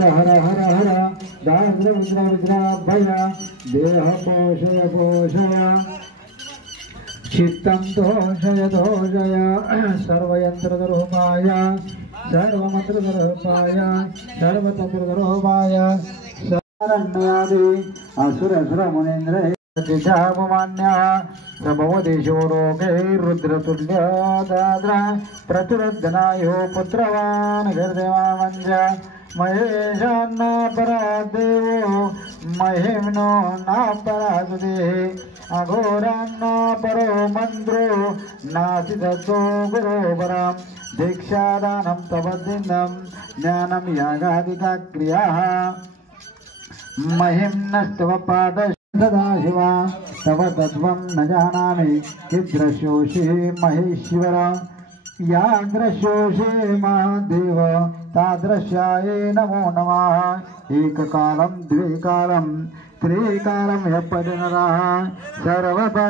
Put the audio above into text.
हर हर हर दाद्र withdraw विद्राभय देह पोषय पोषय चित्तं दोषय दोषय सर्वयंत्ररूपाय सर्वमंत्ररूपाय सर्वतंत्ररूपाय शरण्यादि असुर असुर मुनीन्द्र दिशावमान्यः सबवदेशो रोगे रुद्रतुल्य दाद्र प्रचुरद्धनायो पुत्रवान् हृदयवामञ्ज महेशान्न परादेवो महिम्नो न परादेः अघोरान्न परो मन्द्रो नासिदतो गुरोपरं दीक्षादानं तपदिनं ज्ञानं यागादिका क्रियाः महिम्नस्तव पाद सदा शिवा तव तत्त्वं न जानामि कीदृशोषि महेश्वर यादृशोषि महादेव तादृशाय नमो नमः एककालं द्विकालं त्रिकालं यः पठनरः सर्वदा